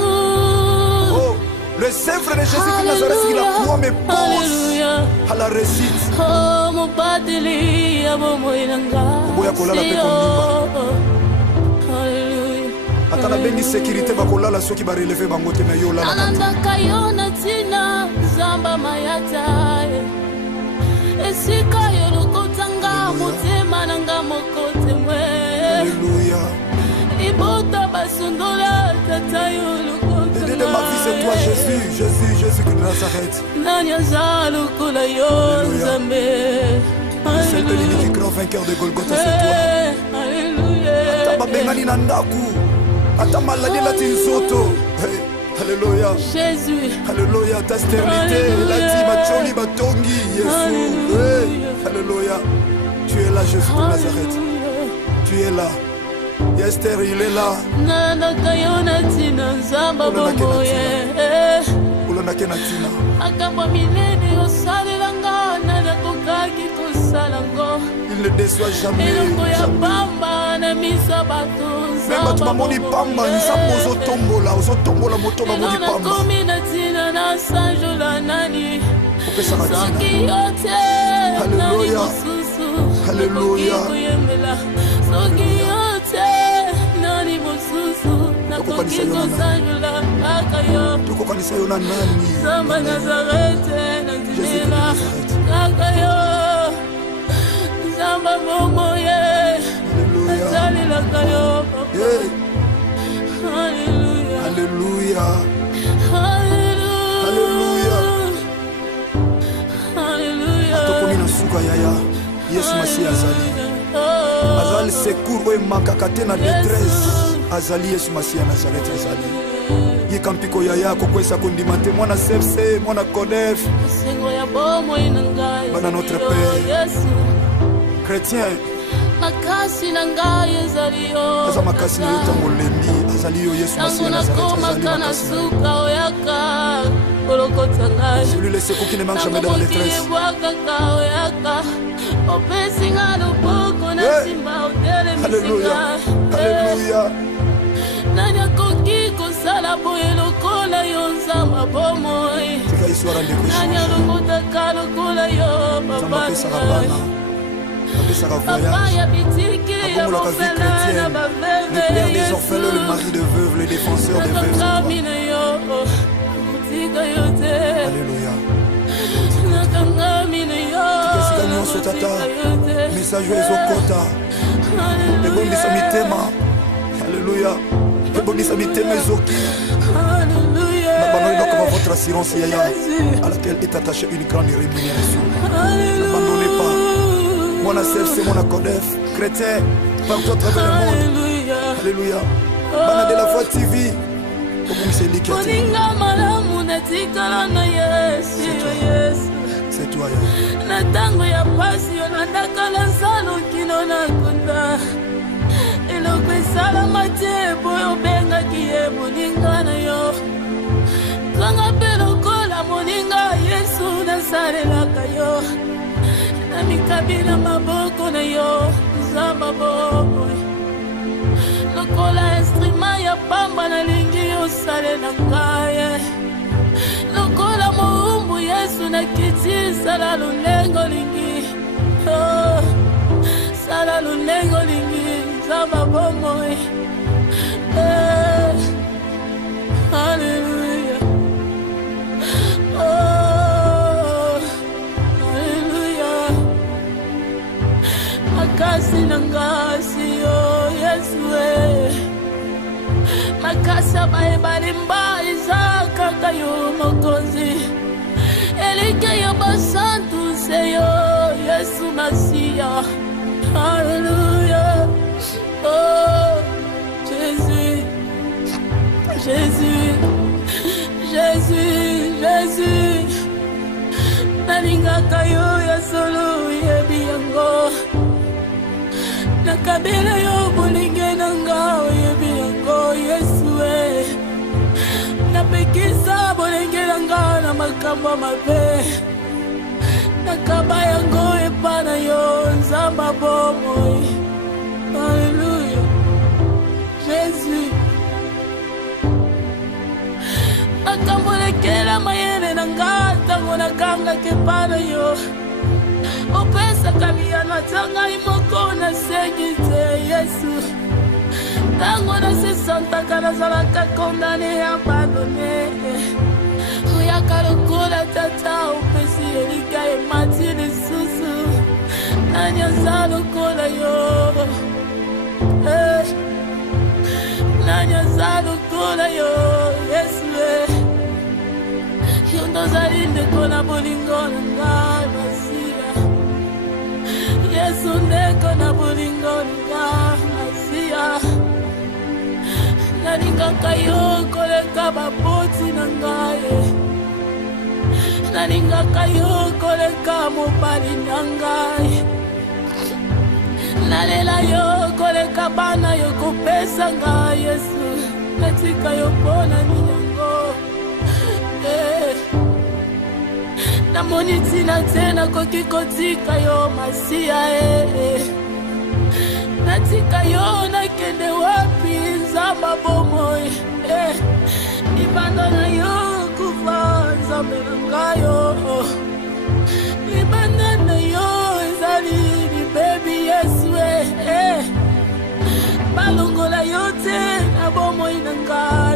Oh, le Sèvre de Jésus de Nazareth, il a croix mes pose à la récite. Oh, mon pateli, Oboya kolala pe kondimba. Atala bengi sécurité bakolala soki ba relever bango te na yo la. Ananda kayona tina zamba mayata. Esika yo lokotanga motema nanga mokote mwe. Alléluia. Ibota basondola tata yo lokotanga. De ma vie c'est toi Jésus, Jésus, Jésus de Nazareth. C'est le unique grand vainqueur de Golgotha, c'est toi. Alléluia. Ataba bengani na ndaku. Ata maladi la tinsoto. Alléluia. Jésus. Alléluia, ta sternité, la ti macholi batongi Jésus. Alléluia. Tu es là Jésus de Nazareth. Tu es là. Esther, il est là. Nana kayona tina nzamba bomoye. Ulona kena tina. Akamba milene osalelanga nana kokaki kosalango. Il ne déçoit jamais. Elongo ya pamba na misa bato. Même tu mamoni pamba nzambo ozotombola moto mamoni pamba. Elona komi na tina na sanjola nani. Opesa na tina. Soki yote. Alléluia. Alléluia. Soki yote. tokokanisa yo na nani? Tokokanisa yo na nani? Zamba Nazarete nanzimela kaka yo Zamba bomo ye azalelaka yo papa. Hallelujah. Hallelujah. Hallelujah. Atokomi na suka yaya Yesu Masihi azali. Azali secours oyo emakaka te na détresse. Azali Yesu Masihi Nazareth azali. Yikampiko yaya kokwesa kondima te mwana sepse mwana kodef. Bana notre Père. Chrétien. Makasi na ngai ezali yo. Aza makasi na yo tango lembi azali yo Yesu Masihi Nazareth azali makasi na yo. Celui le secours qui ne manque jamais dans la détresse. Alléluia. Alléluia. Nanya koki kosala boye lokola yo nzamba bomoi. Nanya lokota kalokola yo papa. Papa ya bitiki ya bofela na baveve. Le père des orphelins, le mari de veuves, le défenseur des veuves. Alléluia. Tikesika nyonso tata. Message ezokota. Ebondisa mitema. Alléluia. Ebondisa mitema ezoki. N'abandonnez pas votre assurance yaya à laquelle est attachée une grande rémunération. N'abandonnez pas. Mon ACFC, mon ACODEF, chrétien, partout à travers le monde. Alléluia. Bana de la Voix TV. C'est toi, Natango ya pasi yonandaka na salo kino na kunda. Eloko esala te boyo bengaki ye moninga na yo. Kanga pe lokola moninga Yesu nasalelaka yo. Na mikabila maboko na yo nzamba bobo. Lokola instrument ya pamba na lingi osale na ngai. Lokola moumbu Yesu na kiti sala lulengo lingi. Oh, sala lulengo lingi zama bomoi. Hallelujah. Oh, hallelujah. Makasi nangasi oh Yesu makasa baebali mbali zaka kayo mokozi elike yo basantu seyo Yesu Masiya. Hallelujah. Oh Jésus, Jésus, Jésus, Jésus. Nalingaka yo ya solo yebi yango. Nakabela yo bolinge nanga yebi yango Yesu napekisa bolinge nanga na makambo mabe. Nakaba yango epana yo nzamba bomoi. Alléluia. Jésus. Makambo lekela mayele nanga tango nakanga kepana yo. Opesa kabia na tanga imoko na segite Yesu. Tango na se santa kana zalaka condamné abandonné. Oya kalokola tata opesi elika e mati lisusu. Nanya zalokola yo. Nanya zalokola yo Yesu. Yondo zalinde kona bolingo nanga Masiya. Yesu ndeko na bolingo nanga Masiya. Nalingaka yo koleka bapoti na ngai. Nalingaka yo koleka mobali na ngai. Nalela yo koleka bana yo kopesa ngai Yesu. Natika yo pona ninyango. Namoni tina tena koki kotika yo Masiya. Natika yo nakende wapi nzamba bomoi. Ibanda na yo kufa nzambe na ngayo. Ibanda na yo ezali ni baby Yesu. Balongola yo te na bomoi na ngayo.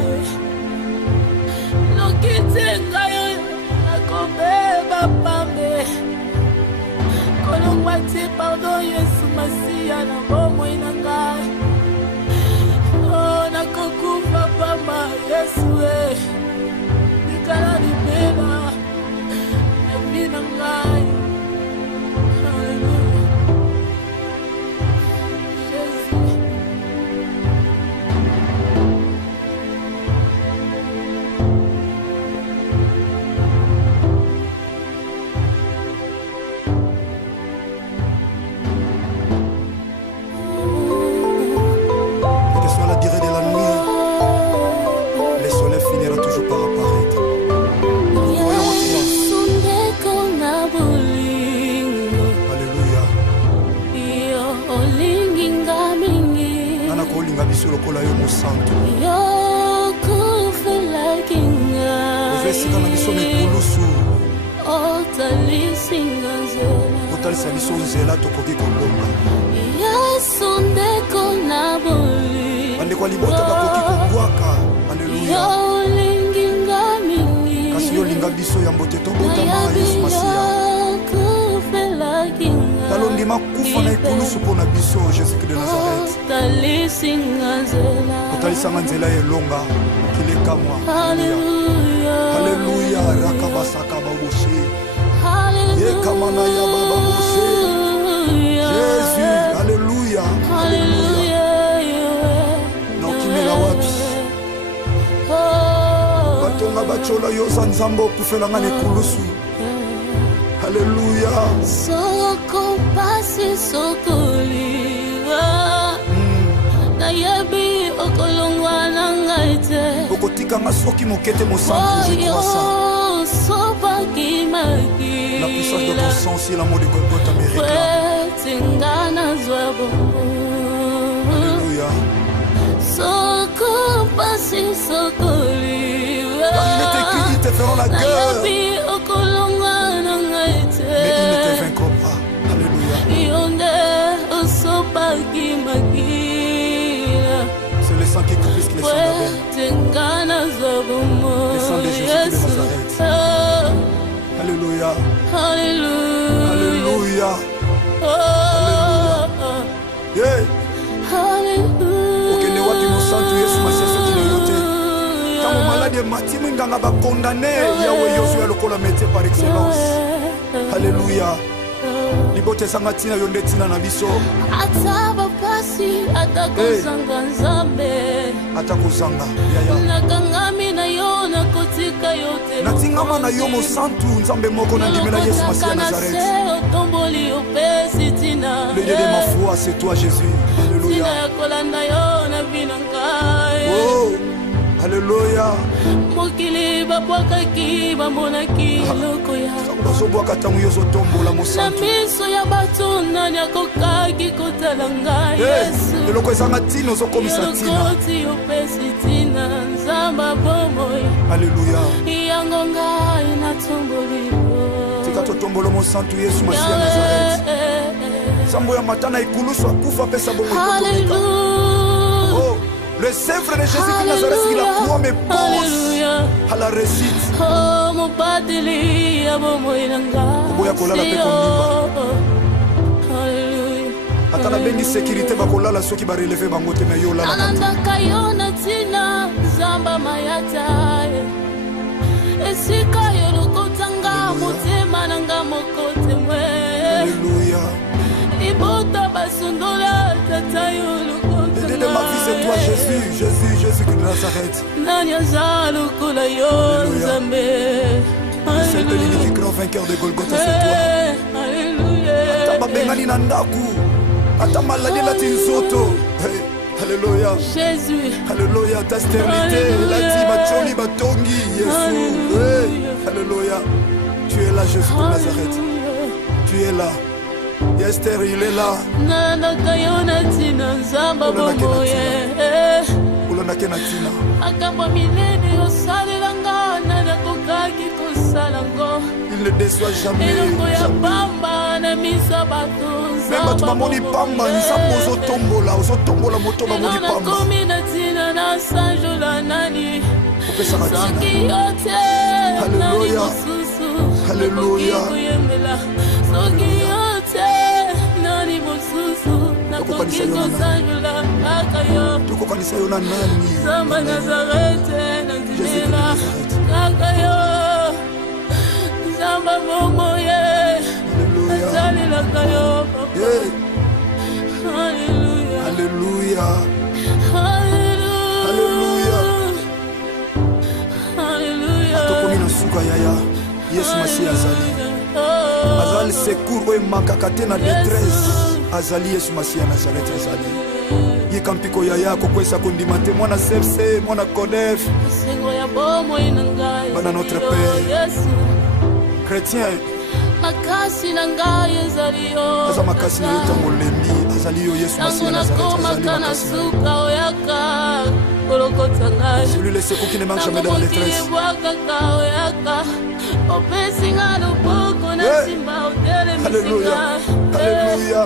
Yesu Masia na bomoi na ngai. Oh, nakokufa pamba Yesu nikala libela na ngai. Lokola yo mosantu yo kufela kinga ovesika na biso mikulusu otalisinga nzela otalisa biso nzela tokoki kolonga Yesu ndeko na boli bandeko libota bakoki kobwaka aleluya yo linginga mingi kasi yo linga biso ya mbote tobotama Yesu Masia kufela kinga talondima kufa na ekulusu mpo na biso Jésus-Christ de Nazareth otalisanga nzela elonga okilekamwa haleluya rakabasaka baboshe yekamana ya bababoshe Jésus haleluya na okimela wapi batonga bachola yoza nzambe okufelanga na ekulusu haleluya soko pasi sokoliwa nayebi okolongwa na ngai te okotikanga soki mokete mosantu je crois ça la puissance de ton sang si l'amour de Golgotha me réclame alléluia soko pasi sokoliwa il est écrit ils te feront la guerre nayebi okolongwa na ngai te mais ils ne te vaincront pas alléluia yonde osopaki makila c'est le sang qui est plus que le sang d'Abel le sang de Jésus de Nazareth alléluia alléluia alléluia okende wapi mosantu Yesu Masia soki na yo te ntango maladi emati mwinganga bakondane yawe yozwa lokola métier par excellence alléluia libota ezanga ntina yo nde ntina na biso ata bapasi ata kozanga nzambe ata kozanga yaya nakangami na yo nakotika yo te natingama na yo mosantu nzambe moko nandimela Yesu Masia Nazareth otomboli opesi tina le Dieu de ma foi c'est toi Jésus alléluia tina ya kolanda yo na bina ngai oh alléluia mokili babwakaki bamonaki eloko ya bazobwaka ntango yo ozotombola mosantu na miso ya bato nani akokaki kotala ngai Yesu eloko ezanga ntina ozokomisa ntina elokoti opesi ntina nzamba bomoi alléluia yango ngai natomboli tika totombola mosantu Yesu Masia Nazareth nzambo ya matana ekulusu akufa apesa bomoi kotomeka oh le sèvre de Jésus-Christ de Nazareth qui la croix me pose à la réussite oh mon pateli ya bomoi nanga boya kolala pe kondimba ata na bengi sécurité bakolala soki barelevé bango te na yo lala anandaka yo na ntina zamba mayata esika yo lokotanga motema nanga moko temwe alléluia ibota basundola tata yo de ma vie c'est toi Jésus Jésus de Nazareth nani aza lokola yo nzambe celle de l'unique grand vainqueur de Golgotha c'est toi alléluia ata babengani na ndaku ata maladi elati nzoto alléluia Jésus alléluia ta stérilité elati batioli batongi Yesu alléluia tu es là Jésus de Nazareth tu es là Esther il est là nanakayona tina nzamba bomoye olonake na ntina makambo minene osalelanga nanakokaki kosalango il ne déçoit jamais eloko ya pamba na miso bato même bato bamoni pamba nzambe ozotombola moto bamoni pamba nakomi na ntina nasanjola nani opesaka ntina soki yo te nani mosusu alléluia koyembela soki yo te nani nakoki kosanjola kaka yo tokokanisa yo na nani Nzambe Nazarete nandimela kaka yo Nzambe momoye nazalelaka yo Alléluia Alléluia Alléluia tokomi na suka yaya Yesu Masiya azali secours oyo emakaka te na détresse azali Yesu Masiya Nazareth azali yeka mpiko yaya kokwesa kondima te mwana sepse mwana kodef bana notre père chrétien makasi na ngai ezali yo aza makasi na yo ntango olembi azali yo Yesu Masiya Nazareth azali makasi na yo celui le secours qui ne manque jamais dans la détresse Alléluia Alléluia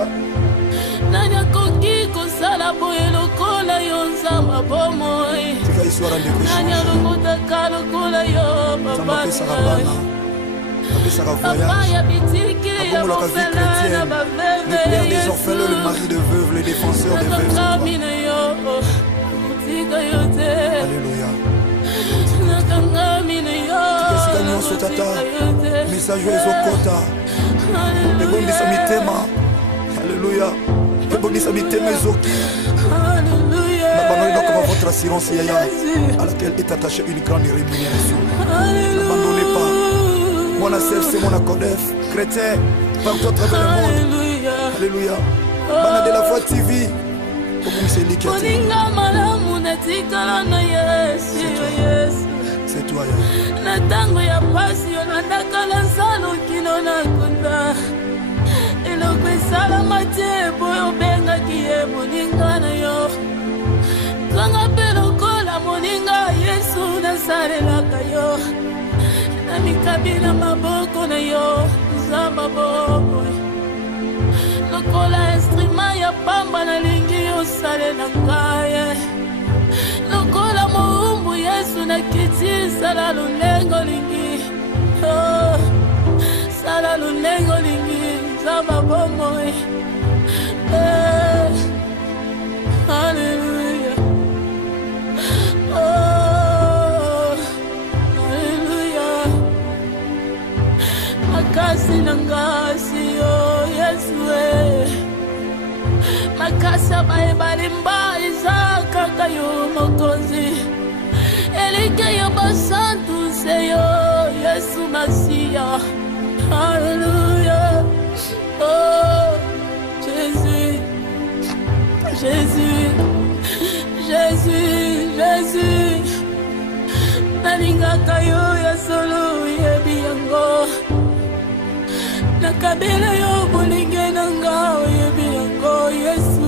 nani akoki kosala boye lokola yo Nzambe bomoi nani alokotaka lokola yo papa papa ya bitiki ya mofele na baveve le père des orphelins, le mari de veuve, le défenseur des veuves. Alléluia. Tikesika nyonso tata message ezokota ebongisa mitema. Alléluia. Ebongisa mitema ezoki. N'abandonnez donc votre assurance yaya à laquelle est attachée une grande rémunération. N'abandonnez pas. Mon CFC, mon Kodef, chrétien, partout à travers le monde. Alléluia. Bana de la foi TV. C'est toi, Natango ya pasi yo nandakala salo kino na kunda eloko esalama te boyo bengaki ye moninga na yo kanga mpe lokola moninga Yesu nasalelaka yo na mikabila maboko na yo Nzambe boboy lokola instrument ya pamba nalingi osalela ngai lokola moumbu Yesu nakiti sala lulengo lingi sala lulengo lingi Nzambe bomoy Alléluia Alléluia makasi na ngasi yo Yesu makasi baebalimba izakaka yo mokonzi elike yo basantu se yo Yesu Masiya Alléluia oh Jésus Jésus Jésus Jésus nalingaka yo ya solo yebi yango nakabela yo bolinge nanga oyebi yango Yesu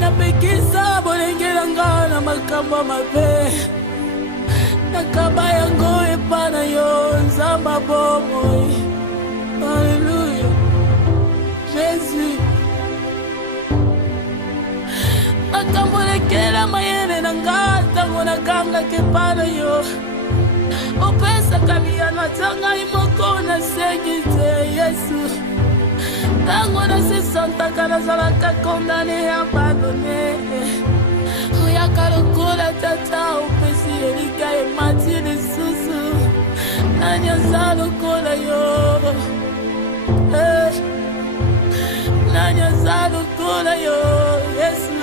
napekisa bolinge nanga na makambo mabe nakaba yango epana yo Nzambe bomoi Alléluia Jésus akambolekela mayele nanga ntango nakangaka epana yo opesaka miyano atangai moko nasengi te Yesu ntango nasesantaka nazalaka kondane abandone oyaka lokola tata opesi elika emati lisusu nani aza lokola yo nani aza lokola yo Yesu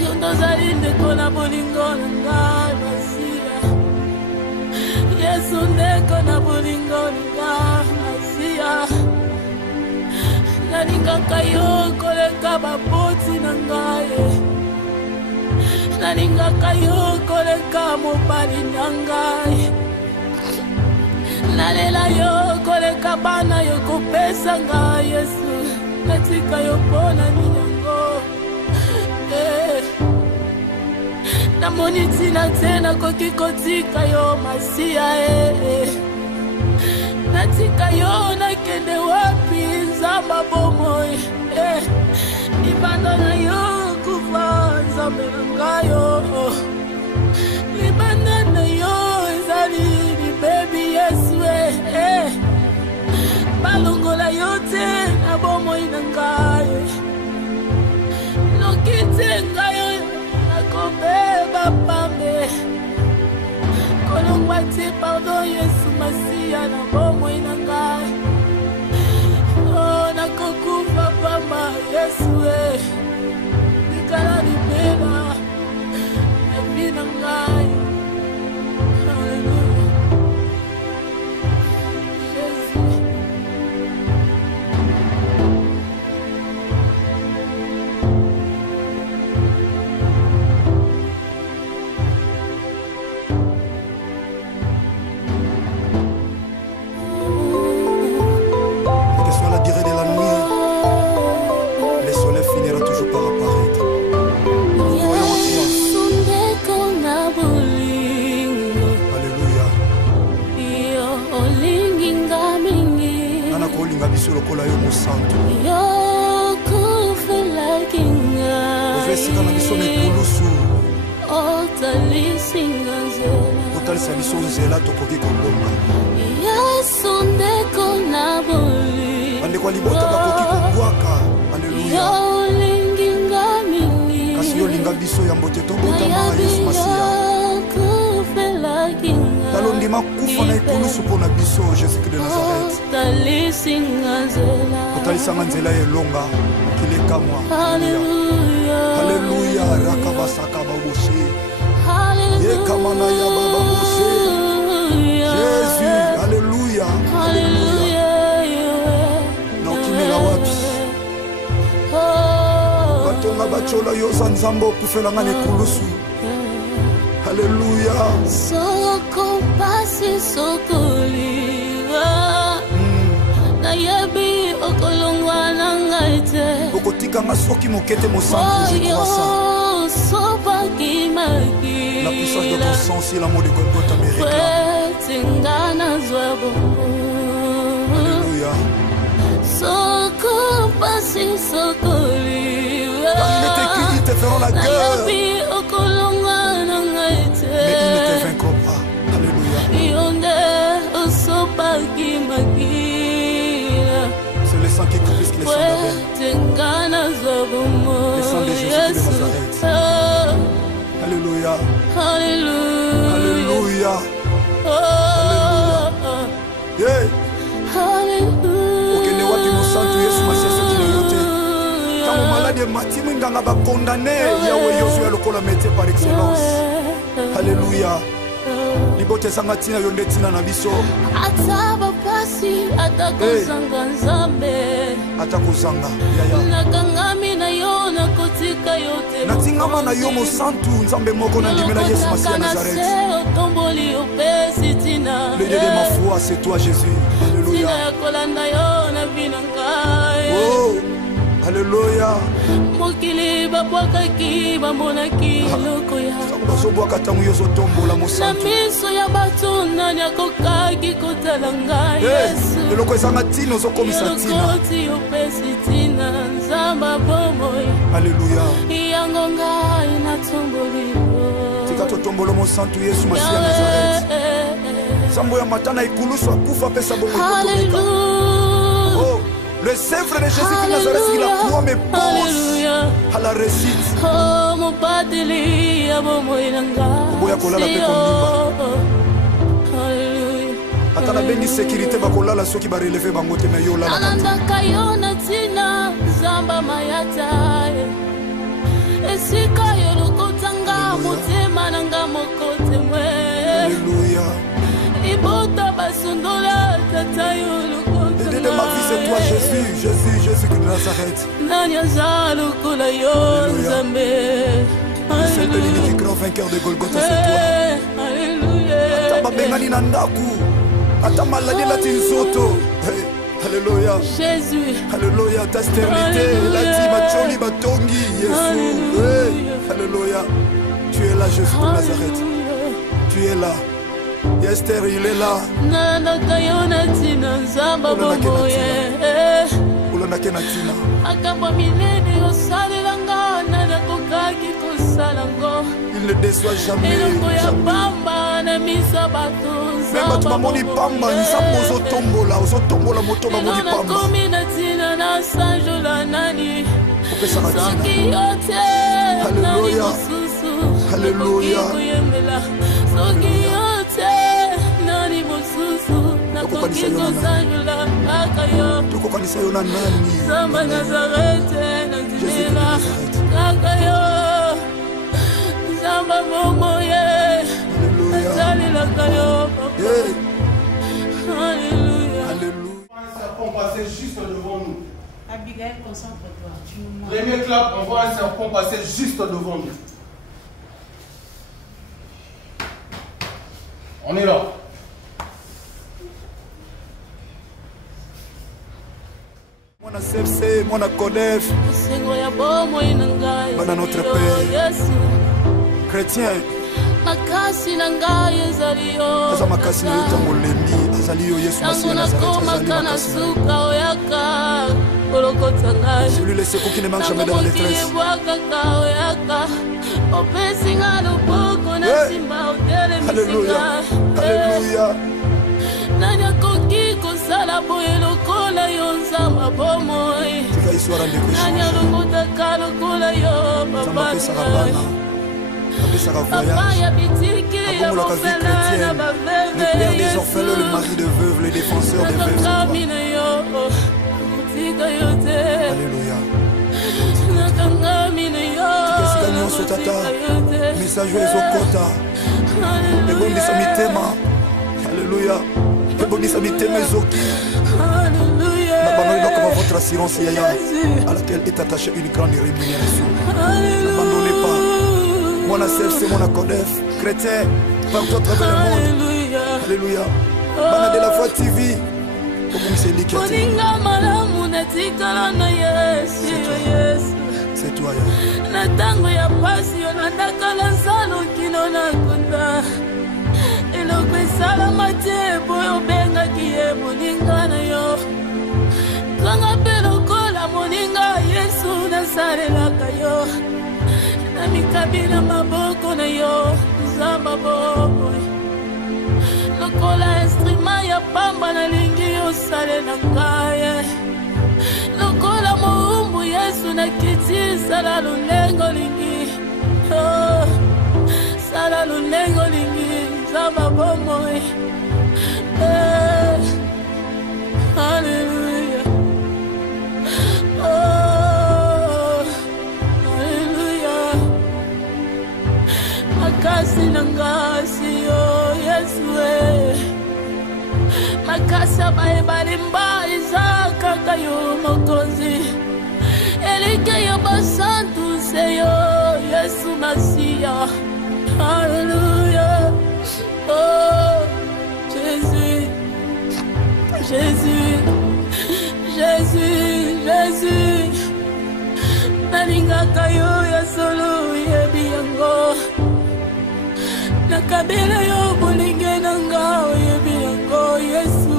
yo ndozali ndeko na bolingo na ngai Masiya Yesu ndeko na bolingo na Masiya nalingaka yo koleka bapoti na ngai nalingaka yo koleka mobali na ngai nalela yo koleka bana yo kopesa ngai Yesu natika yo mpona minyango namoni ntina te nakoki kotika yo Masiya natika yo nakende wapi Nzambe bomoi libanda na yo kufa Nzambe na ngai yo libanda na yo ezali libebi Yesu balongola yo te na bomoi na ngai te pardon Yesu Masia na bomoi na ngai. Oh nakokufa pamba Yesu nikala libela ebi na ngai. Lokola yo mosantu ovesika na biso nekulusu otalisa biso nzela tokoki kolonga bandeko ya libota bakoki kobwaka. Alleluya. Kasi yo linga biso ya mbote tobotama Yesu Masiya talondima kufa na ekulusu mpo na biso Jésus-Christ de Nazareth. Otalisanga nzela elonga kilekamwa. Alleluya. Rakabasaka baboshe yekamana ya baba boshe Jésus. Alleluya. Na okimela wapi batonga bachola yoza nzambo okufelanga na ekulusu. Alléluia. Soko pasi sokoliwa na yabi okolongwa na ngaite okotika ngasoki mokete mosantu je crois ça. Sopa kimaki La puissance de ton sang si l'amour de Golgotha me réclame. Alléluia. Soko pasi sokoliwa car il est écrit ils te feront la guerre mais ils ne te vaincront pas. Alléluia. C'est le sang qui crisse les sangs d'Abel. Le sang de Jésus de Nazareth. Alléluia. Alléluia. Alléluia. Yeah. Okene wapi mosantu Yesu Masiya soki na yo te. Tango malade matimi nganga bakondane yawe Yosu ya lokola métier par excellence. Alléluia. Libote sanga tina yonde tina na biso. Ataba pasi atakozanga nzambe. Atakozanga yaya. Nakangami na yo nakotika yote. Natingama na yo mosantu nzambe moko na ndimela Yesu Masiya Nazareth. Otomboli opesi tina. Le Dieu de ma foi c'est toi Jésus. Alléluia. Tina kolanda yo na binangai. Oh. Alléluia. Mokili babwakaki bamonaki eloko ya bazobwaka ntango yo ozotombola mosantu na miso ya bato nani akokaki kotala ngai Yesu eloko ezanga ntina ozokomisa ntina opesi ntina nzamba bomoi. Alléluia. Yango ngai natomboli tika totombola mosantu Yesu Masiya Nazareth. Nzambo ya matana ekulusu akufa apesa bomoi kotomeka. Le Sèvre de Jésus de Nazareth, il a croix me pose à la réussite. Oh mon pateli abomoinanga. Boya kolala pe kondimba. Alléluia. Atana bengi sécurité bakolala soki ba relever bango te me yo la. Ananda kayona tina zamba mayata. Esika yo lokotanga motema nanga mokote mwe. Alléluia. Ibota basundola tata yo de ma vie c'est toi Jésus, Jésus, Jésus de Nazareth. Le seul béni grand vainqueur de Golgotha c'est toi. Alléluia. Ataba bengani na ndaku. Ata maladi la tinzoto. Alléluia. Jésus. Alléluia, ta stérilité, la timacholi batongi Jésus. Alléluia. Tu es là Jésus de Nazareth. Tu es là. Esther, il est là. Nana kayona tina nzamba bomoye. Ulana kenatina. Akamba milene osalelanga nana kokaki kosalango. Il ne déçoit jamais. Eloko ya pamba na misa bato nzamba. Même tu mamoni pamba, nzambo ozotombola moto mamoni pamba. Nana komi na tina na sanjola nani. Soki yote. Alléluia. Alléluia. Soki yote. nakokanisa yo na nani? Tokokanisa yo na nani? Zamba Nazarete nazimela kaka yo Zamba bongo ye nazalelaka yo papa. Alléluia. Un serpent passer juste devant nous. Abigail, concentre-toi. Premier clap, on voit un serpent passer juste devant nous. On est là. Mwana CFC, mwana Codef, bana notre Père, chrétien, aza makasi na yo ntango olembi, azali yo Yesu Masiya Nazareth, celui le secours qui ne manque jamais dans la détresse. Alléluia, alléluia. Nani akoki kosala boye lokola yo nzamba bomoi. Nani alokotaka lokola yo papa. Papa ya bitiki ya mofele na baveve. Le père des orphelins, le mari de veuves, le défenseur des veuves. Alléluia. Tukesika nyonso tata, message ezokota. Ebondisa mitema. Alléluia. Ebondisa mitema ezoki. N'abandonnez donc pas votre assurance yaya, à laquelle est attachée une grande rémunération. N'abandonnez pas. Mon CFC, mon Codef, chrétien, partout à travers le monde. Alléluia. Bana de la foi TV. C'est toi, Yaya. Na tango ya pasi yo nandakala nsalo kino na kunda eloko esalama te boyo obengaki ye moninga na yo kanga mpe lokola moninga Yesu nasalelaka yo na mikabi na maboko na yo nzamba boboy lokola instrument ya pamba nalingi yosalela ngai lokola moumbu Yesu nakiti sala lulengo lingi sala lulengo lingi zaba bomoi. Alléluia. Alléluia. Makasi nangasi yo Yesu makasi baebalimba izaka kayo mokonzi elike yo basantu seyo Yesu Masiya. Alléluia. Oh Jésus, Jésus, Jésus, Jésus. Nalingaka yo ya solo yebi yango nakabela yo bolinge nanga yebi yango Yesu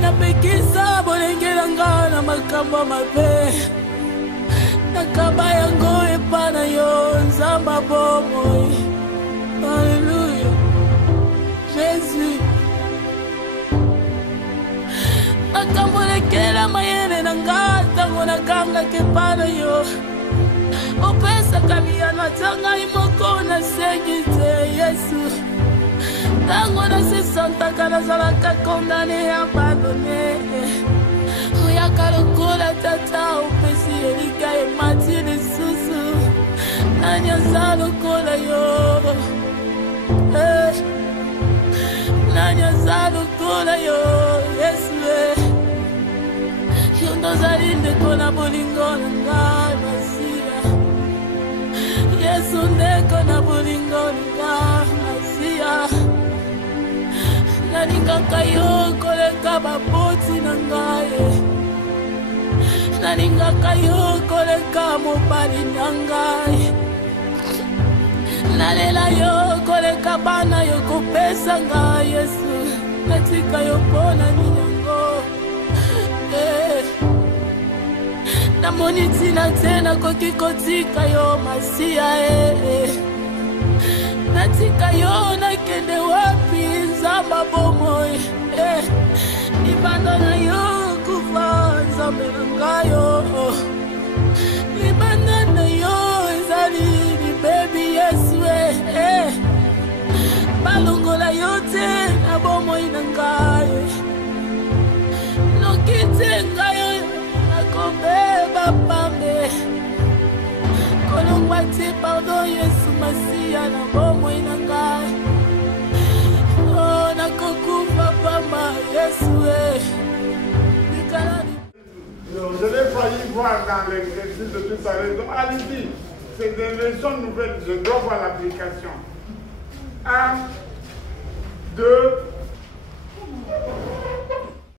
napekisa bolinge nanga na makambo mabe nakaba yango epana yo nzamba bomoi. Alléluia. Jésus. Makambo lekela mayele nanga tango nakanga kepana yo opesa kamiyana tanga imoko na segite Yesu tango na sesantaka nazalaka kondane abandone oyaka lokola tata opesi elika emati lisusu nani aza lokola yo nani aza lokola yo Yesu yo ndozali ndeko na bolingo na ngai Masiya Yesu ndeko na bolingo na ngai Masiya nalingaka yo koleka baboti na ngai nalingaka yo koleka mobali na ngai nalela yo koleka bana yo kopesa ngai Yesu natika yo mpona minyango namoni ntina te nakoki kotika yo Masiya natika yo nakende wapi nzamba bomoi libanda na yo kufa nzambe na ngai yo libanda na yo ezali libebi Yesu balongola yo te na bomoi na ngai noki te ngai oyo nakobeba pambe kolongwa te pardon yesu masiya na bomoi na ngai o nakokufa pamba yesu Je l'ai failli voir dans l'exercice de toute sa raison. Allez-y, c'est des leçons nouvelles, je dois voir l'application. 1, 2,